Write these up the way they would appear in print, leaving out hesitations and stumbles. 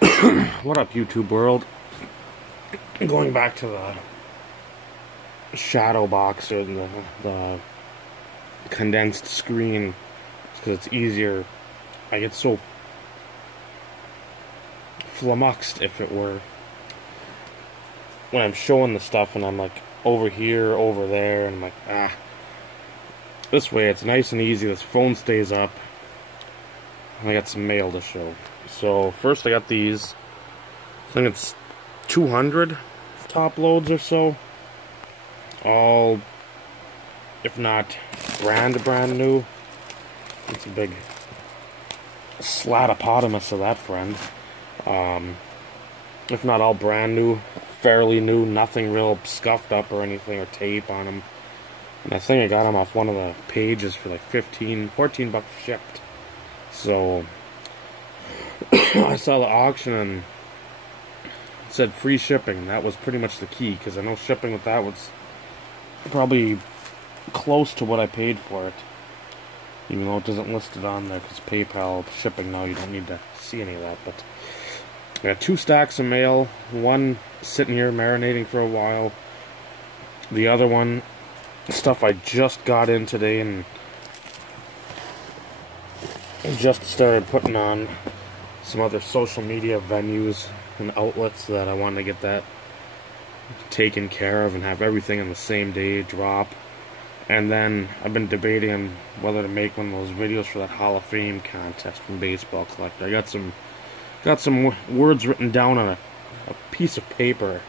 What up, YouTube world? Going back to the shadow box or the condensed screen, because it's easier. I get so flummoxed, if it were, when I'm showing the stuff and I'm like over here, over there, and I'm like, this way it's nice and easy. This phone stays up. And I got some mail to show. So first I got these. I think it's 200 top loads or so. All, if not brand new. It's a big slatopotamus of that friend. If not all brand new, fairly new, nothing real scuffed up or anything, or tape on them. And I think I got them off one of the pages for like 14 bucks shipped. So I saw the auction and it said free shipping. That was pretty much the key, because I know shipping with that was probably close to what I paid for it, even though it doesn't list it on there, because PayPal shipping now, you don't need to see any of that. But I got 2 stacks of mail, one sitting here marinating for a while, the other one stuff I just got in today and just started putting on some other social media venues and outlets that I wanted to get that taken care of and have everything on the same day drop. And then I've been debating on whether to make one of those videos for that Hall of Fame contest from Baseball Collector. I got some words written down on a piece of paper.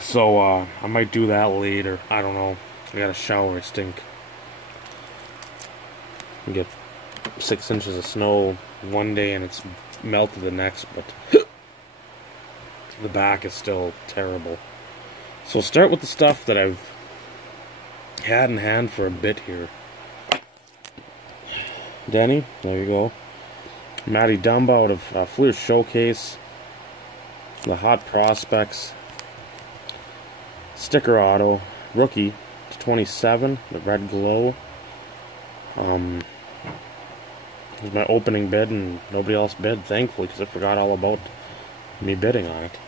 So I might do that later. I don't know. I got a shower, I stink. I get 6 inches of snow one day and it's melted the next, but the back is still terrible. So we'll start with the stuff that I've had in hand for a bit here. Denny, there you go. Matty Dumba out of Fleer Showcase. The Hot Prospects. Sticker Auto. Rookie to 27. The Red Glow. It was my opening bid and nobody else bid, thankfully, because I forgot all about me bidding on it.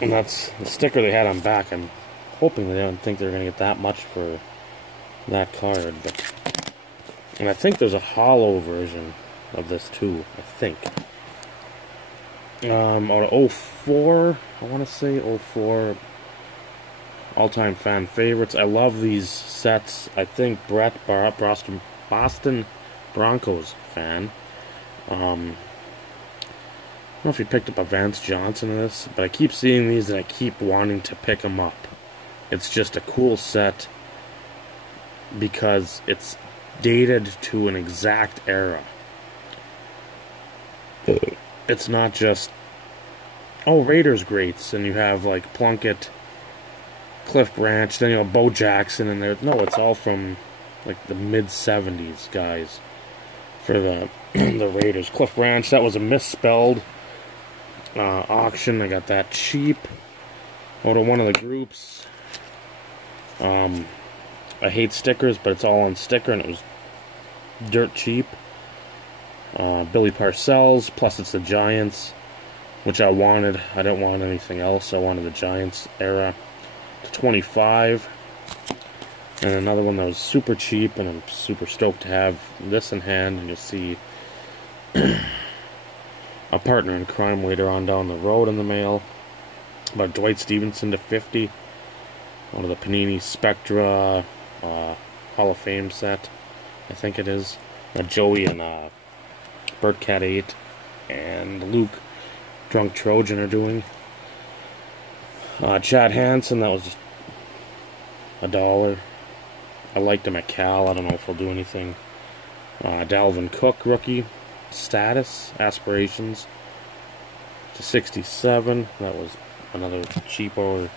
And that's the sticker they had on back. I'm hoping they don't think they're going to get that much for that card. And I think there's a hollow version of this too, I think. Out of 04, I want to say 04, all-time fan favorites. I love these sets. I think Brett, Boston Broncos fan. I don't know if he picked up a Vance Johnson in this, but I keep seeing these and I keep wanting to pick them up. It's just a cool set because it's dated to an exact era. It's not just, oh, Raiders greats, and you have like Plunkett, Cliff Branch, then you know Bo Jackson in there. No, it's all from like the mid-70s guys for the the Raiders. Cliff Branch, that was a misspelled auction. I got that cheap out of one of the groups. I hate stickers, but it's all on sticker, and it was dirt cheap. Billy Parcells, plus it's the Giants, which I wanted. I didn't want anything else. I wanted the Giants era to 25. And another one that was super cheap, and I'm super stoked to have this in hand. And you'll see a partner in crime later on down the road in the mail. About Dwight Stevenson to 50. One of the Panini Spectra Hall of Fame set, I think it is. Joey and Burt Cat 8 and Luke Drunk Trojan are doing. Chad Hansen, that was just $1. I liked him at Cal. I don't know if he'll do anything. Dalvin Cook, rookie. Status, Aspirations to 67. That was another cheapo,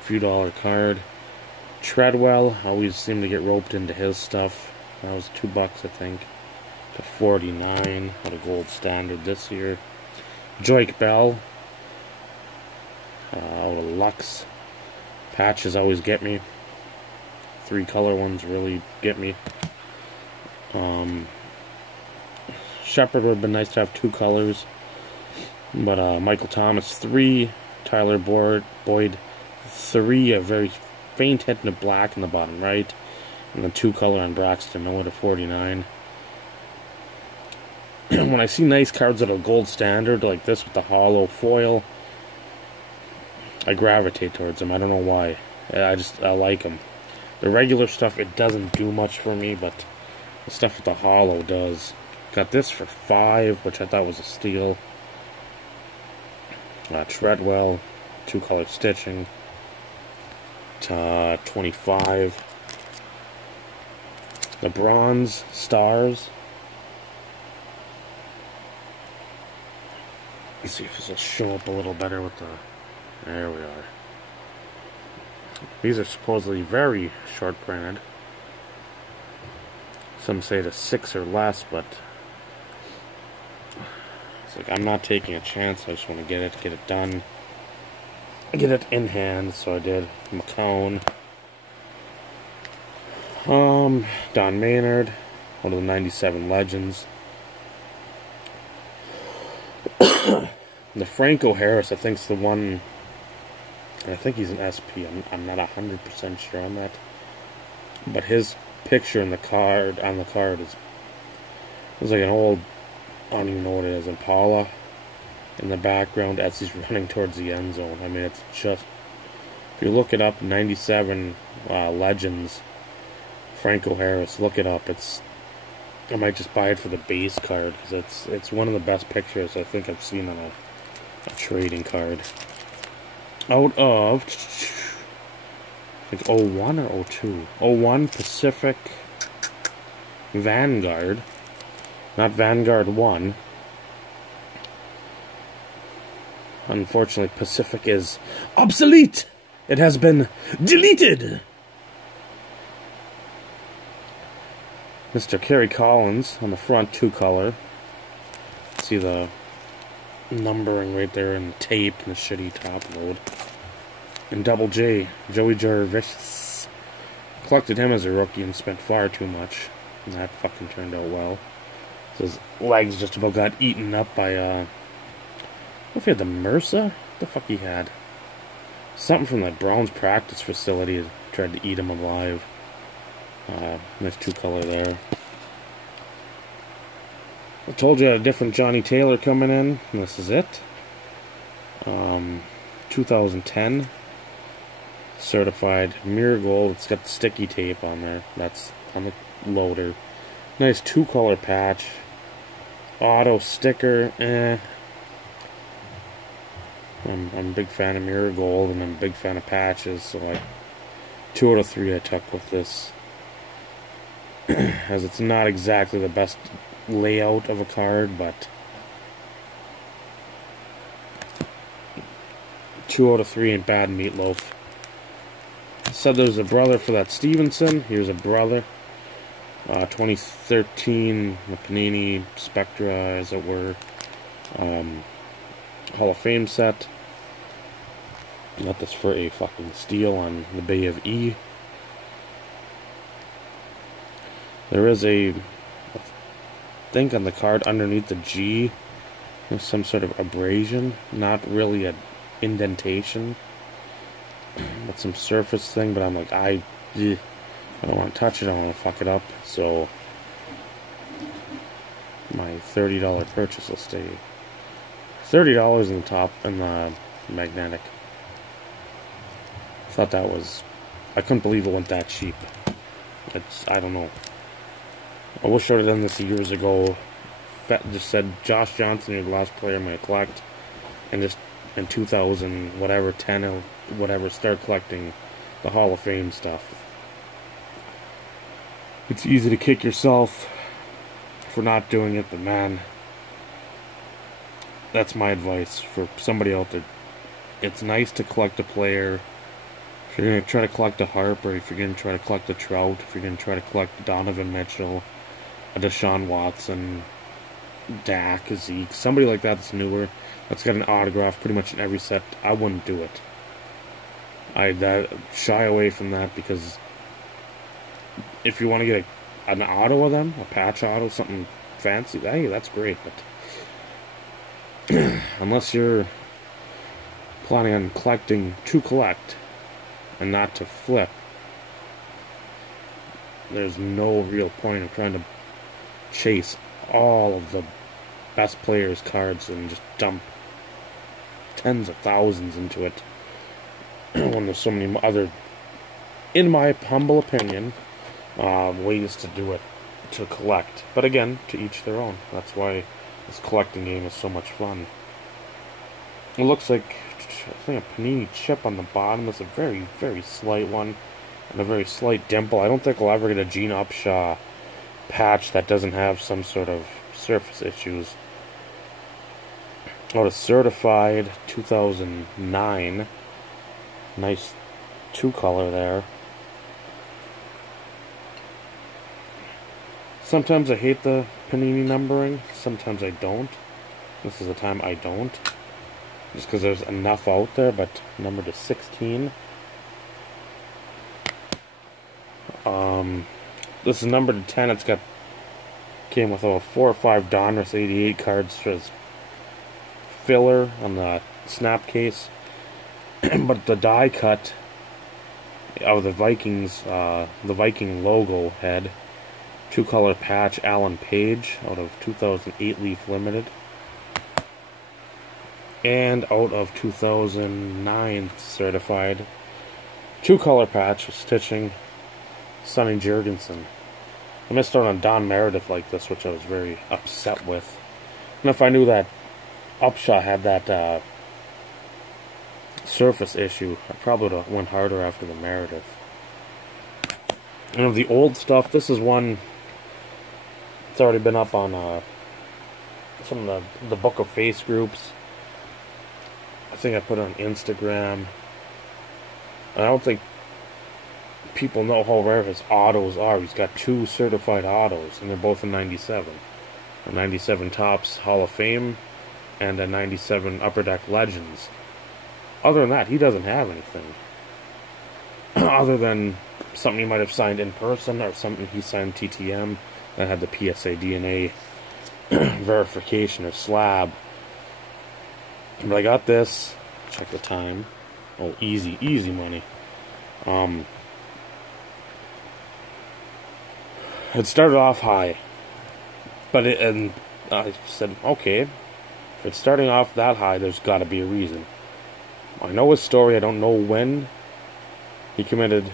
few dollar card. Treadwell, I always seem to get roped into his stuff. That was $2, I think. To 49 out of Gold Standard this year. Joik Bell out of Lux. Patches always get me. 3 color ones really get me. Shepard would have been nice to have 2 colors. But Michael Thomas, 3. Tyler Boyd, 3. A very faint hint of black in the bottom right. And then 2 color on Braxton Noah to 49. When I see nice cards that are gold standard, like this with the hollow foil, I gravitate towards them. I don't know why. I like them. The regular stuff, it doesn't do much for me, but the stuff with the hollow does. Got this for 5, which I thought was a steal. Treadwell, 2 color stitching. 25. The bronze stars. Let's see if this will show up a little better with the... There we are. These are supposedly very short printed. Some say to 6 or less, but it's like I'm not taking a chance. I just want to get it done. Get it in hand, so I did. McCone. Don Maynard, one of the 97 Legends. The Franco Harris, I think, is the one. I think he's an SP. I'm not 100% sure on that. But his picture in the card is like an old, I don't even know what it is, Impala in the background as he's running towards the end zone. I mean, it's just, if you look it up, 97 Legends, Franco Harris, look it up. I might just buy it for the base card because it's one of the best pictures I think I've seen on a trading card. Out of, I think 01 or 02? 01 Pacific Vanguard, not Vanguard 1. Unfortunately, Pacific is obsolete. It has been deleted. Mr. Kerry Collins on the front, 2 color. See the numbering right there and the tape and the shitty top load. And Double J, Joey Jarvis. Collected him as a rookie and spent far too much. And that fucking turned out well. So his legs just about got eaten up by, what if he had the MRSA? What the fuck he had? Something from the Browns practice facility tried to eat him alive. Nice 2 color there. I told you I had a different Johnny Taylor coming in, and this is it. 2010 certified mirror gold. It's got the sticky tape on there. That's on the loader. Nice 2 color patch. Auto sticker. I'm a big fan of mirror gold, and I'm a big fan of patches. So like 2 out of 3 I took with this. As it's not exactly the best layout of a card, but 2 out of 3 ain't bad. Meatloaf. Said there was a brother for that Stevenson. He was a brother. 2013, the Panini Spectra, as it were. Hall of Fame set. Got this for a fucking steal on the Bay of E. There is I think on the card underneath the G, there's some sort of abrasion. Not really an indentation, but some surface thing. But I'm like, I don't want to touch it. I don't want to fuck it up. So my $30 purchase will stay $30 in the top in the magnetic. I thought that was, I couldn't believe it went that cheap. I don't know. I wish I would have done this years ago. Just said Josh Johnson, you're the last player I'm going to collect, and just in 2000, whatever, 10 or whatever, start collecting the Hall of Fame stuff. It's easy to kick yourself for not doing it, but man, that's my advice for somebody out there. It's nice to collect a player. If you're going to try to collect a Harper, if you're going to try to collect a Trout, if you're going to try to collect Donovan Mitchell, a Deshaun Watson, Dak, Zeke, somebody like that that's newer, that's got an autograph pretty much in every set, I wouldn't do it. I'd shy away from that, because if you want to get an auto of them, a patch auto, something fancy, hey, that's great, but unless you're planning on collecting to collect and not to flip, there's no real point of trying to chase all of the best players' cards and just dump tens of thousands into it when there's so many other, in my humble opinion, ways to do it, to collect. But again, to each their own. That's why this collecting game is so much fun. It looks like, I think, a Panini chip on the bottom. It's a very, very slight one, and a very slight dimple. I don't think I'll ever get a Gene Upshaw patch that doesn't have some sort of surface issues. Oh, it's certified 2009. Nice two-color there. Sometimes I hate the Panini numbering. Sometimes I don't. This is the time I don't. Just because there's enough out there, but numbered to 16. This is numbered to 10. It's got, came with about 4 or 5 Donruss 88 cards for his filler on the snap case. But the die cut of the Vikings, the Viking logo head, two-color patch, Alan Page, out of 2008 Leaf Limited. And out of 2009 certified, two-color patch with stitching, Sonny Jurgensen. I missed out on Don Meredith like this, which I was very upset with. And if I knew that Upshaw had that surface issue, I probably would have went harder after the Meredith. And of the old stuff, this is one. It's already been up on some of the Book of Face groups. I think I put it on Instagram. I don't think people know how rare his autos are. He's got 2 certified autos, and they're both in 97. A 97 Topps Hall of Fame and a 97 Upper Deck Legends. Other than that, he doesn't have anything. Other than something he might have signed in person, or something he signed TTM that had the PSA DNA verification or slab. But I got this. Check the time. Oh, easy, easy money. It started off high, but and I said, okay, if it's starting off that high, there's got to be a reason. I know his story. I don't know when he committed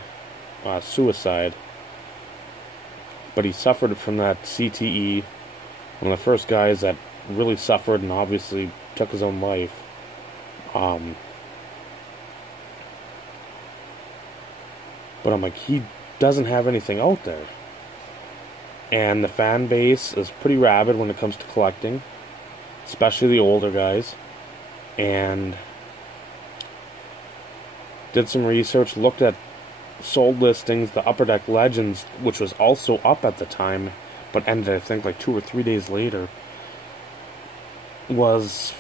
suicide, but he suffered from that CTE. One of the first guys that really suffered and obviously took his own life. But I'm like, he doesn't have anything out there. And the fan base is pretty rabid when it comes to collecting, especially the older guys. And did some research, looked at sold listings, the Upper Deck Legends, which was also up at the time, but ended, I think, like 2 or 3 days later, was,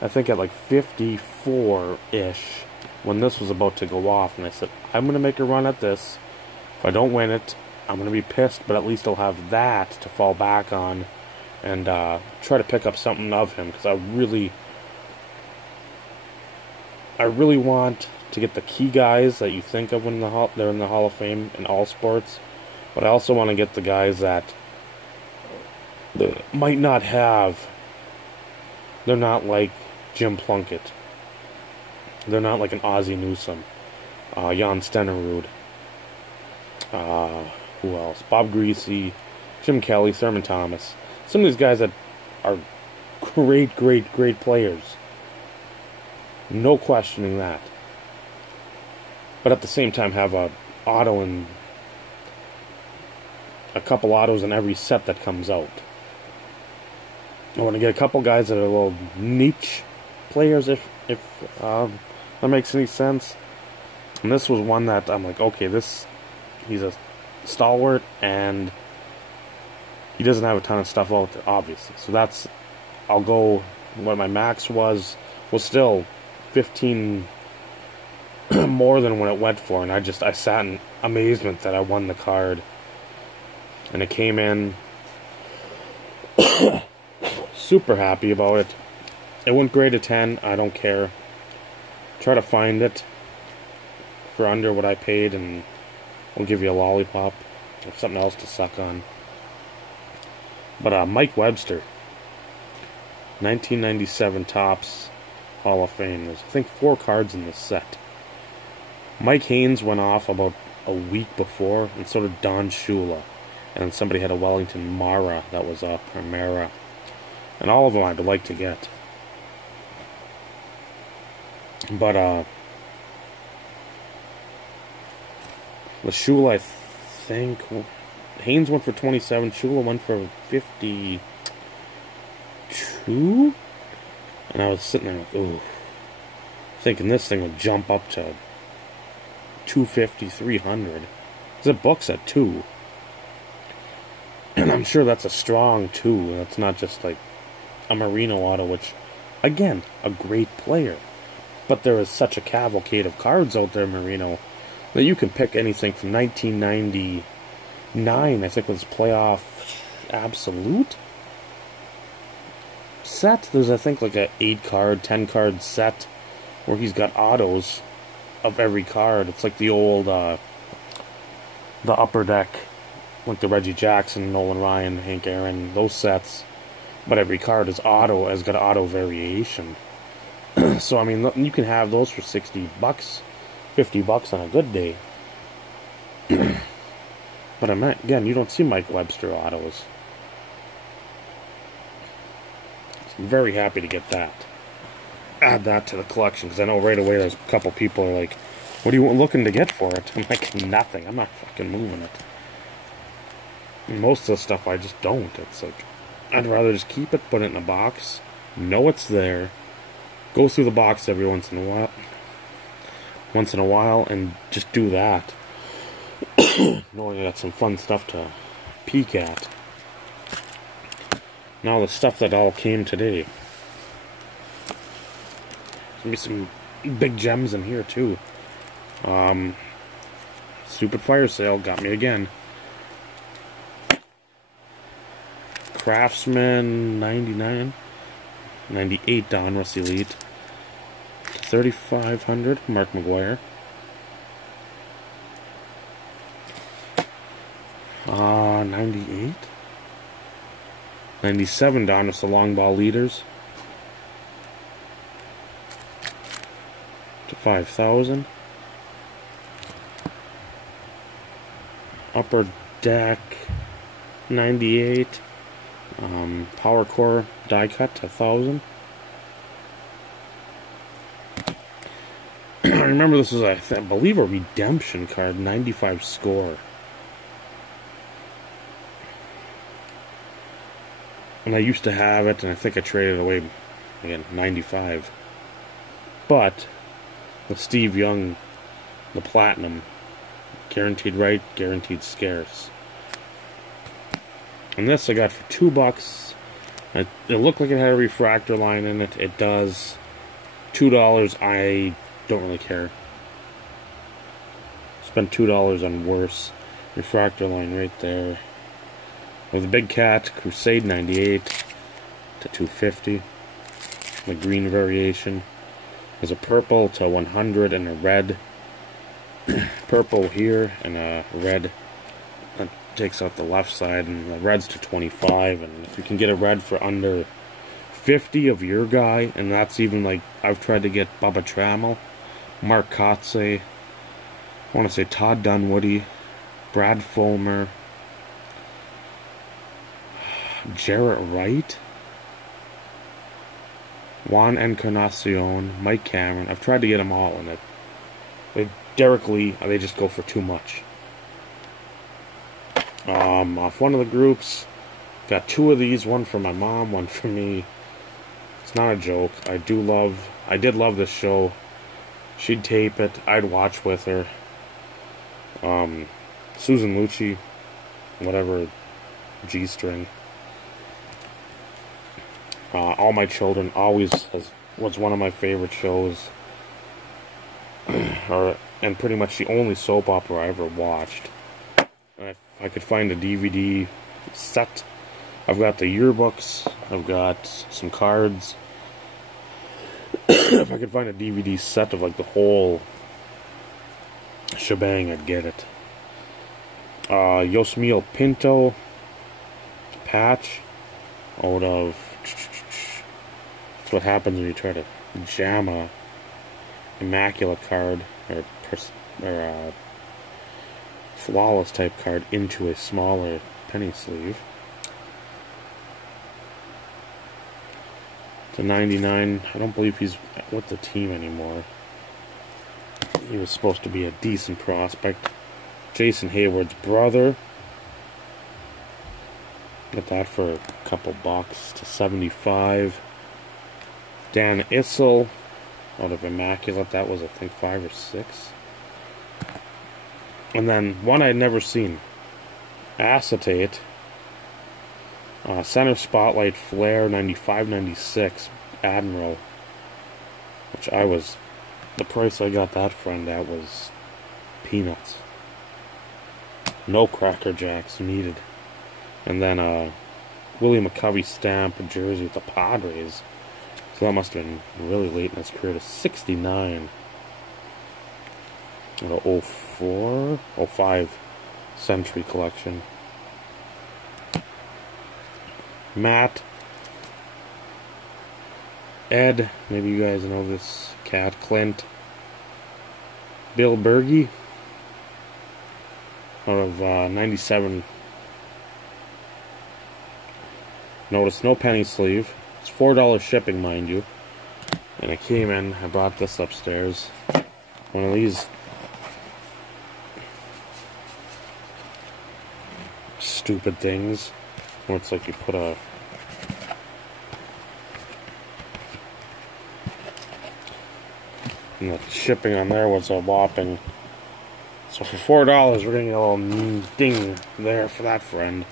I think, at like 54-ish when this was about to go off. And I said, I'm going to make a run at this. If I don't win it, I'm going to be pissed, but at least I'll have that to fall back on and try to pick up something of him, because I really want to get the key guys that you think of when they're in the Hall of Fame in all sports, but I also want to get the guys that might not have. They're not like Jim Plunkett. They're not like an Ozzie Newsome, Jan Stenerud. Who else? Bob Greasy, Jim Kelly, Thurman Thomas. Some of these guys that are great, great, great players. No questioning that. But at the same time, have a auto and a couple autos in every set that comes out. I want to get a couple guys that are a little niche players, if that makes any sense. And this was one that I'm like, okay, he's a stalwart, and he doesn't have a ton of stuff out there, obviously. So that's, I'll go, what my max was still 15 more than what it went for, and I sat in amazement that I won the card. And it came in Super happy about it. It wouldn't grade a 10. I don't care. Try to find it for under what I paid, and we'll give you a lollipop or something else to suck on. But Mike Webster, 1997 Topps Hall of Fame. There's, I think, 4 cards in this set. Mike Haynes went off about a week before, and so did Don Shula. And somebody had a Wellington Mara that was up, or Mara. And all of them I'd like to get. But, the Shula, I think, Haynes went for 27, Shula went for 52? And I was sitting there like, ooh, thinking this thing would jump up to 250, 300. Because it books at 2. And I'm sure that's a strong 2. That's not just like a Marino auto, which, again, a great player. But there is such a cavalcade of cards out there, Marino, that you can pick anything from 1999, I think was playoff absolute set. There's, I think, like a 8-card, 10-card set where he's got autos of every card. It's like the old, the upper deck, like the Reggie Jackson, Nolan Ryan, Hank Aaron, those sets. But every card is auto, has got auto variation. So, I mean, you can have those for $60, $50 on a good day. But again, you don't see Mike Webster autos. So I'm very happy to get that. Add that to the collection, because I know right away there's a couple people are like, what are you looking to get for it? I'm like, nothing. I'm not fucking moving it. And most of the stuff I just don't. It's like, I'd rather just keep it, put it in a box, know it's there, go through the box every once in a while, and just do that. Knowing I got some fun stuff to peek at. Now the stuff that all came today. There's gonna be some big gems in here too. Stupid fire sale got me again. Craftsman 99, 98 Donruss Elite, 3,500 Mark McGuire. 98, 97 Donruss the long ball leaders to 5,000. Upper deck 98. Power core die cut 1,000. I remember this was I believe a redemption card, 95 score. And I used to have it, and I think I traded it away again, 95. But with Steve Young, the platinum, guaranteed right, guaranteed scarce. And this I got for $2. It looked like it had a refractor line in it. It does. $2. I don't really care. Spent $2 on worse. Refractor line right there. With a big cat, Crusade 98 to 250. The green variation. There's a purple to 100 and a red. Purple here and a red. That takes out the left side, and the red's to 25. And if you can get a red for under 50 of your guy, and that's even like I've tried to get Bubba Trammell, Mark Kotze, I want to say Todd Dunwoody, Brad Fulmer, Jarrett Wright, Juan Encarnacion, Mike Cameron. I've tried to get them all in it. Derek Lee, they just go for too much. Off one of the groups, got 2 of these, one for my mom, one for me. It's not a joke. I did love this show. She'd tape it, I'd watch with her. Susan Lucci, whatever, G-string. All My Children always was one of my favorite shows. And pretty much the only soap opera I ever watched. If I could find a DVD set I've got the yearbooks. I've got some cards. If I could find a DVD set of like the whole shebang, I'd get it. Yosmiel Pinto patch out of... That's what happens when you try to jam a immaculate card or a flawless type card into a smaller penny sleeve. To 99, I don't believe he's with the team anymore. He was supposed to be a decent prospect. Jason Hayward's brother. Got that for a couple bucks. To 75. Dan Issel out of Immaculate. That was, I think, 5 or 6. And then one I'd never seen. Acetate. Center Spotlight Flare 95-96 Admiral. Which I was... The price I got that friend at was peanuts. No Cracker Jacks needed. And then Willie McCovey stamp jersey with the Padres. So that must have been really late in his career. To 69. 04? 05 Century Collection. Matt. Ed. Maybe you guys know this cat. Clint. Bill Berge. Out of 97. Notice no penny sleeve. It's $4 shipping, mind you. And it came in. I brought this upstairs. One of these stupid things where it's like you put a... And the shipping on there was a whopping... So for $4, we're getting a little ding there for that friend.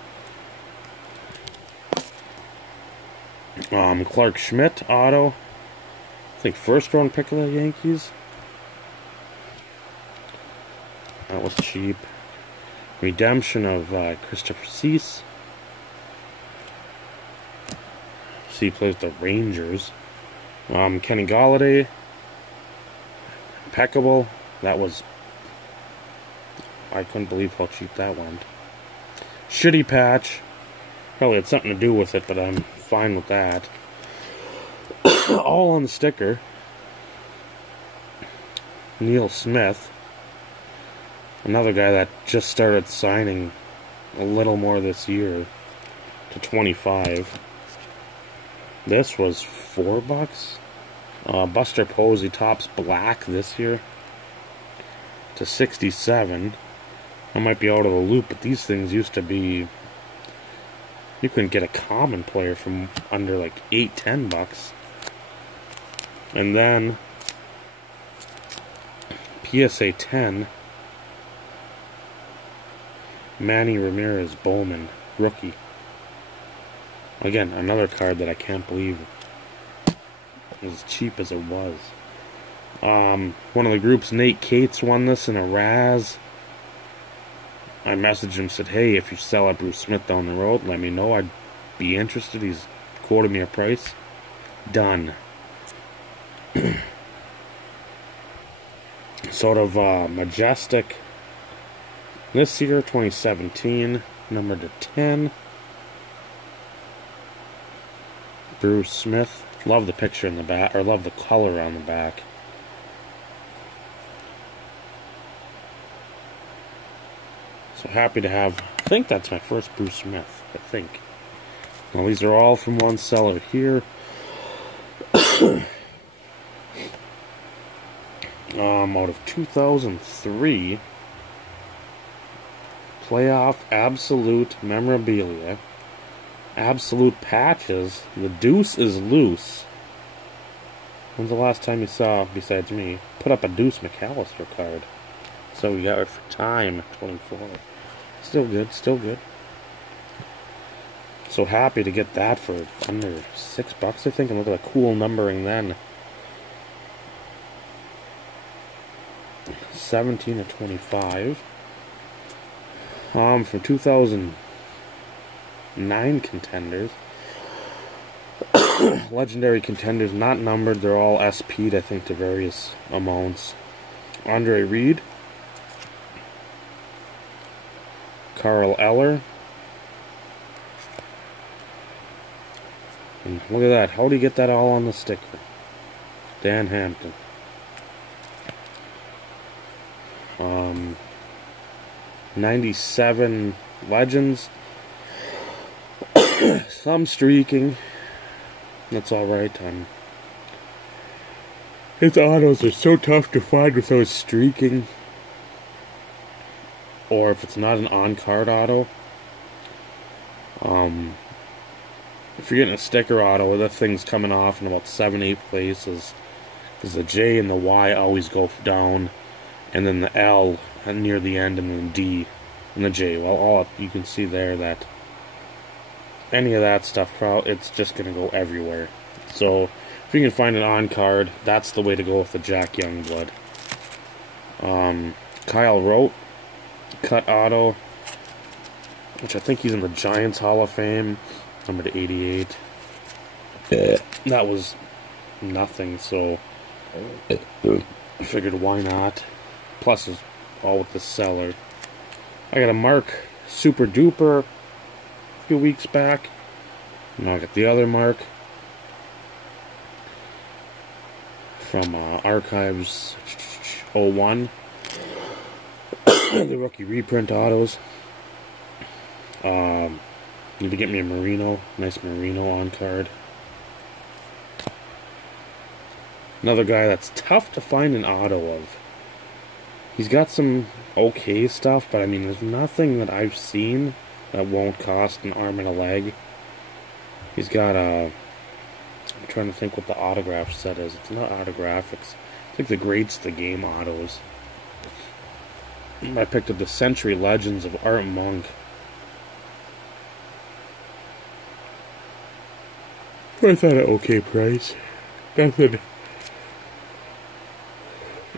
Clark Schmidt auto. I think first round pick of the Yankees. That was cheap. Redemption of Christopher Cease. He plays the Rangers. Kenny Galladay. Impeccable. That was... I couldn't believe how cheap that went. Shitty patch. Probably had something to do with it, but I'm fine with that. All on the sticker. Neil Smith. Another guy that just started signing a little more this year. To 25. This was $4. Buster Posey tops black this year. To 67. I might be out of the loop, but these things used to be... You couldn't get a common player from under like $8-10. And then PSA 10. Manny Ramirez Bowman, rookie. Again, another card that I can't believe is as cheap as it was. One of the groups, Nate Cates, won this in a Raz. I messaged him, said, hey, if you sell at Bruce Smith down the road, let me know. I'd be interested. He's quoted me a price. Done. Sort of majestic. This year, 2017, number to 10. Bruce Smith. Love the picture in the back, or love the color on the back. So happy to have, I think that's my first Bruce Smith, I think. Well, these are all from one seller here. Out of 2003, playoff absolute memorabilia, absolute patches. The Deuce is loose. When's the last time you saw, besides me, put up a Deuce McAllister card? So we got it for time, 24. Still good, still good. So happy to get that for under $6, I think. And look at the cool numbering then. 17 to 25. From 2000. 9 contenders. Legendary contenders, not numbered. They're all SP'd, I think, to various amounts. Andre Reed. Carl Eller. And look at that. How do you get that all on the sticker? Dan Hampton. 97 Legends. Some streaking. That's alright. His autos are so tough to find without streaking. Or if it's not an on-card auto. If you're getting a sticker auto, that thing's coming off in about 7-8 places. Because the J and the Y always go down. And then the L near the end, and then D and the J. Well, all up, you can see there that any of that stuff, it's just going to go everywhere. So, if you can find an on-card, that's the way to go with the Jack Youngblood. Kyle Rote, cut auto, which I think he's in the Giants Hall of Fame, number to 88. That was nothing, so I figured why not. Plus, it's all with the seller. I got a Mark Super Duper a few weeks back. Now I got the other Mark from Archives 01. The rookie reprint autos. Need to get me a Merino. Nice Merino on card. Another guy that's tough to find an auto of. He's got some okay stuff, but I mean, there's nothing that I've seen that won't cost an arm and a leg. He's got a... I'm trying to think what the autograph set is. It's not autographics. It's like the Greats the Game autos. I picked up the Century Legends of Art Monk. I thought an okay price. Nothing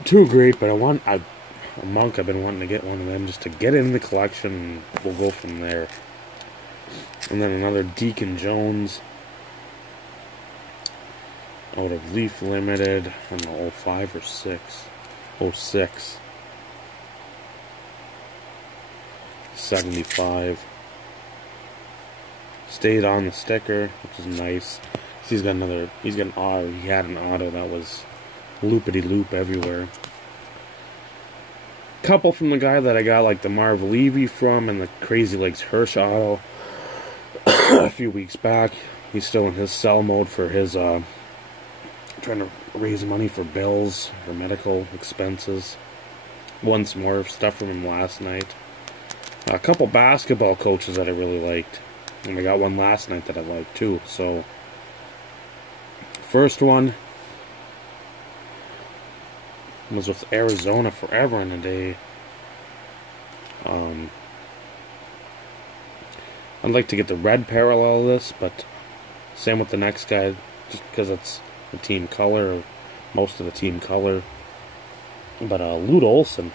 too great, but a Monk, I've been wanting to get one of them just to get in the collection, and we'll go from there. And then another Deacon Jones out of Leaf Limited, I don't know, 05 or 6. 06. 75. Stayed on the sticker, which is nice. He's got another, he had an auto that was loopity-loop everywhere. Couple from the guy that I got, like the Marv Levy from, and the Crazy Legs Hirsch auto a few weeks back. He's still in his sell mode for his trying to raise money for bills or medical expenses. Won some more stuff from him last night. A couple basketball coaches that I really liked, and I got one last night that I liked too. So first one was with Arizona forever and a day. I'd like to get the red parallel of this, but same with the next guy, just because it's the team color, or most of the team color. But Lute Olson.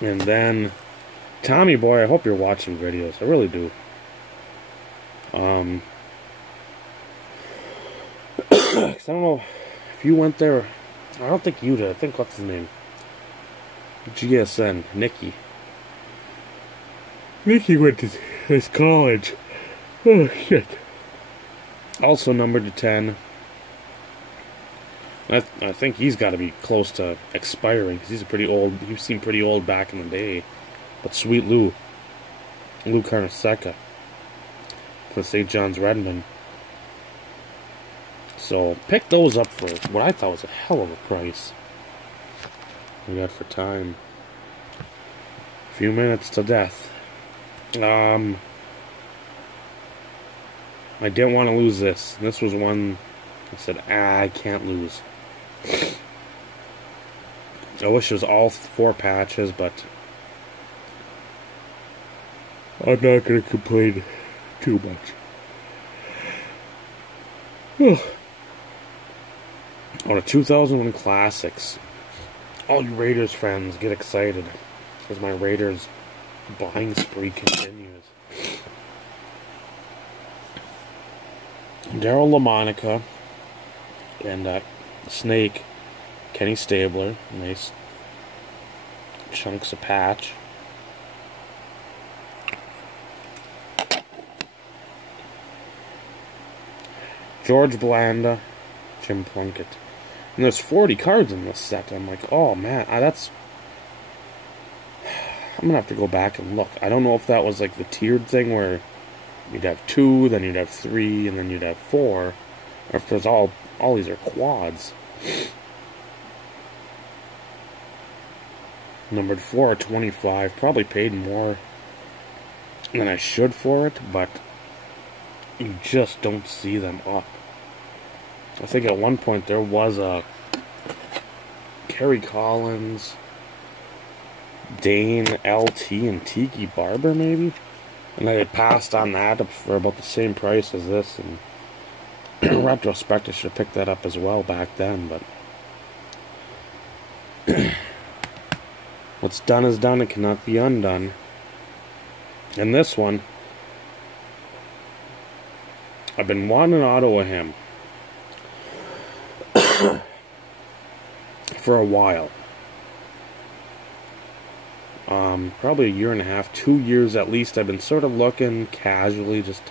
And then Tommy Boy, I hope you're watching videos. I really do. I don't know if you went there. I don't think you did. I think, what's his name? GSN, Nicky. Nicky went to his college. Oh, shit. Also numbered to 10. I think he's got to be close to expiring, because he's a pretty old, he seemed pretty old back in the day. But sweet Lou Carnesecca for St. John's Redmond. So, pick those up for what I thought was a hell of a price. We got for time. A few minutes to death. I didn't want to lose this. This was one I said, I can't lose. I wish it was all 4 patches, but I'm not going to complain too much. Oh, the 2001 Classics. all you Raiders fans get excited as my Raiders buying spree continues. Daryl LaMonica and Snake, Kenny Stabler, nice chunks of patch. George Blanda, Jim Plunkett. And there's 40 cards in this set. I'm like, oh man, that's... I'm gonna have to go back and look. I don't know if that was like the tiered thing where you'd have 2, then you'd have 3, and then you'd have 4. Or if there's all these are quads. Numbered 4 or 25. Probably paid more than I should for it, but you just don't see them up. I think at one point there was a Kerry Collins, Dane, LT, and Tiki Barber, maybe? And I had passed on that for about the same price as this, and in retrospect I should have picked that up as well back then, but what's done is done, it cannot be undone. And this one, I've been wanting an auto of him for a while. Probably a year and a half, 2 years at least. I've been sort of looking casually, just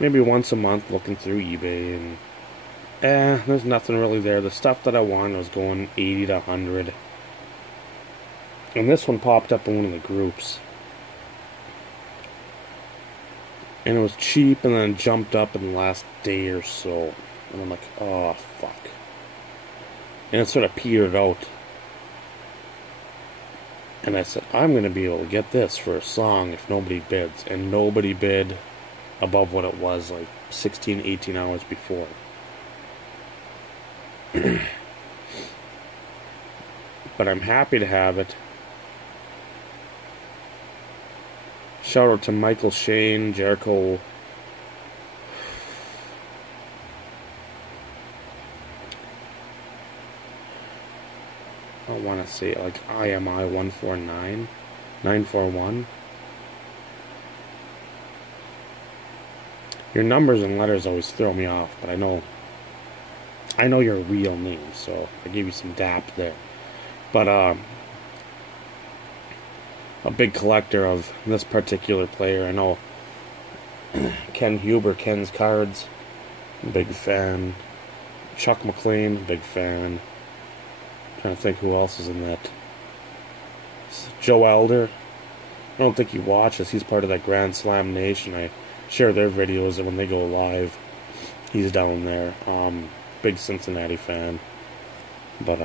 maybe once a month, looking through eBay, and there's nothing really there. The stuff that I wanted was going 80 to 100. And this one popped up in one of the groups. And it was cheap, and then jumped up in the last day or so. And I'm like, oh, fuck. And it sort of petered out. And I said, I'm going to be able to get this for a song if nobody bids. And nobody bid above what it was like 16, 18 hours before. But I'm happy to have it. Shout out to Michael Shane, Jericho. I want to say like IMI 149, 941. Your numbers and letters always throw me off, but I know your real name, so I gave you some dap there. But a big collector of this particular player. I know Ken Huber, Ken's Cards, big fan. Chuck McLean, big fan. Trying to think who else is in that. Joe Elder. I don't think he watches. He's part of that Grand Slam Nation. I share their videos when they go live. He's down there. Big Cincinnati fan. But